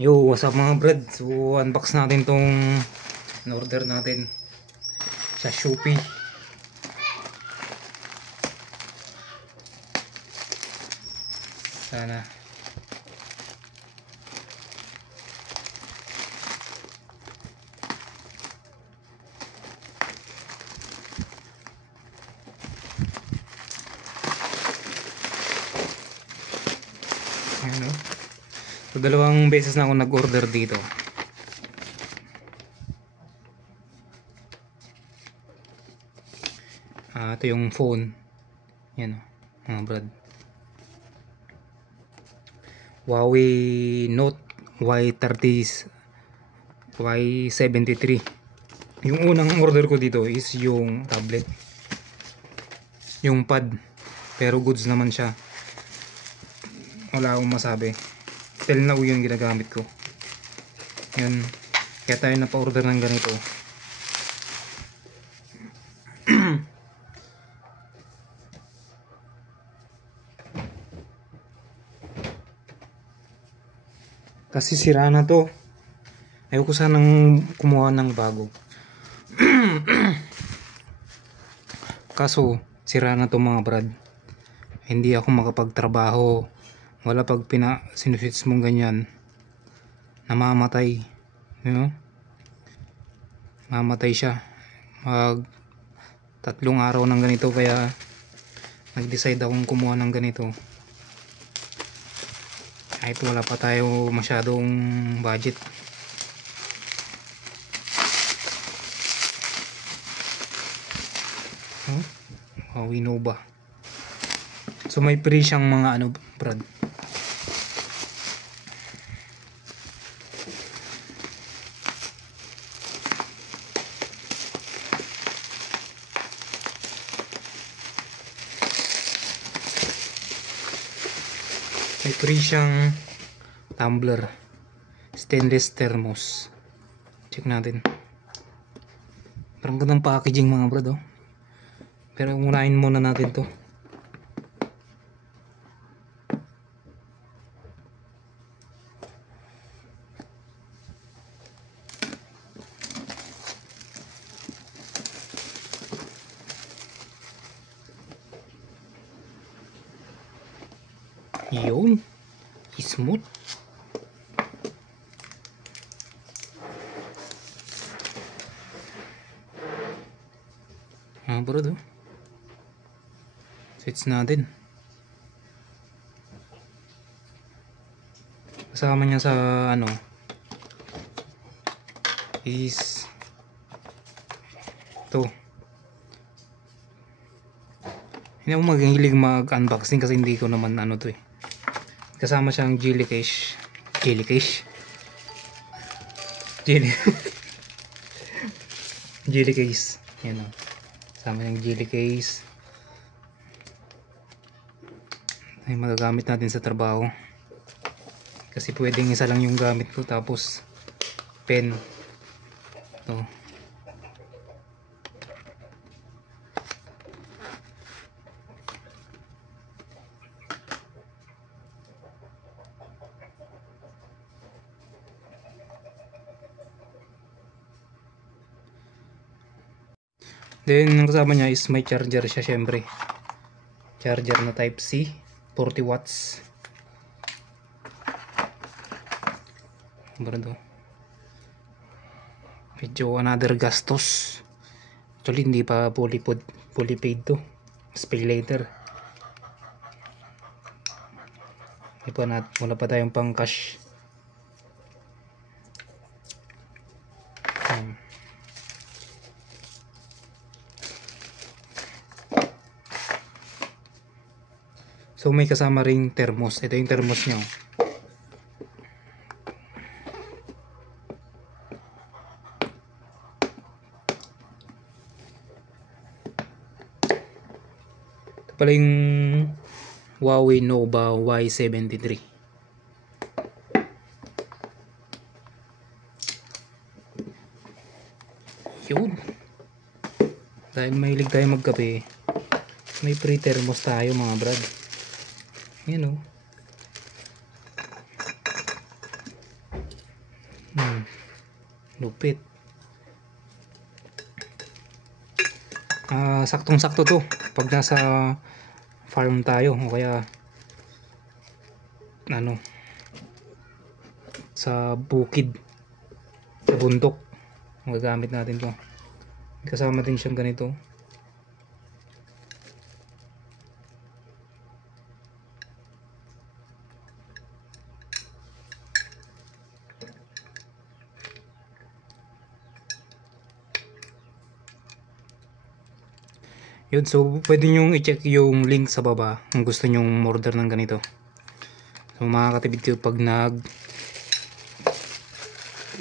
Yo, what's up mga brad? So, unbox natin tong in-order natin sa Shopee. Sana. Ano? So, dalawang beses na ako nag-order dito. Ito yung phone. Yan mga brad. Huawei Note Y30 Y73. Yung unang order ko dito is yung tablet. Yung pad. Pero goods naman siya. Wala akong masabi. Till now yun ginagamit ko. Yun. Kaya tayo napa-order ng ganito. Kasi sira na to. Ayoko sanang kumuha ng bago. Kaso sira na to mga brad. Hindi ako makapagtrabaho. Wala pag sinuswitch mong ganyan. Namamatay. You know? Mamatay siya. 3 araw ng ganito kaya nag-decide akong kumuha ng ganito. Kahit wala pa tayo masyadong budget. Huawei Nova. So may free siyang mga ano brad. May free siyang tumbler, stainless thermos. Check natin. Parang gandang packaging mga brad oh. Pero unahin muna natin to. Yun, smooth. Bro do. Switch natin. Kasama niya sa ano is to. Hindi ako maghilig mag-unboxing kasi hindi ko naman ano to eh. Kasama siyang jelly case. Jelly case. Jelly case. Yan o. Kasama yung jelly case. Ay magagamit natin sa trabaho. Kasi pwedeng isa lang yung gamit ko tapos pen. Ito. Then ang kasama niya is may charger siya syempre. Charger na type C, 40 watts. Barado. Medyo another gastos. Actually hindi pa fully paid to. Just pay later. Wala pa tayong pang cash. So may kasama ring thermos. Ito yung thermos niya. Ito pala yung Huawei Nova Y73. Yun. Dahil mahilig tayo magkape, may free thermos tayo mga brad. Yan o. Lupit. Saktong-sakto to pag nasa farm tayo o kaya ano, sa bukid, sa bundok. Magagamit natin to. Kasama din siyang ganito. Yun, so pwede nyo i-check yung link sa baba kung gusto nyo order ng ganito. So makakatipid kayo pag nag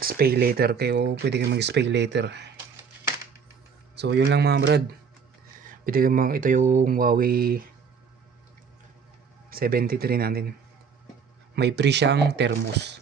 spay later kayo, pwede kayo mag spay later. So yun lang mga brad. Pwede kayo ito yung Huawei 73 natin. May free siyang thermos.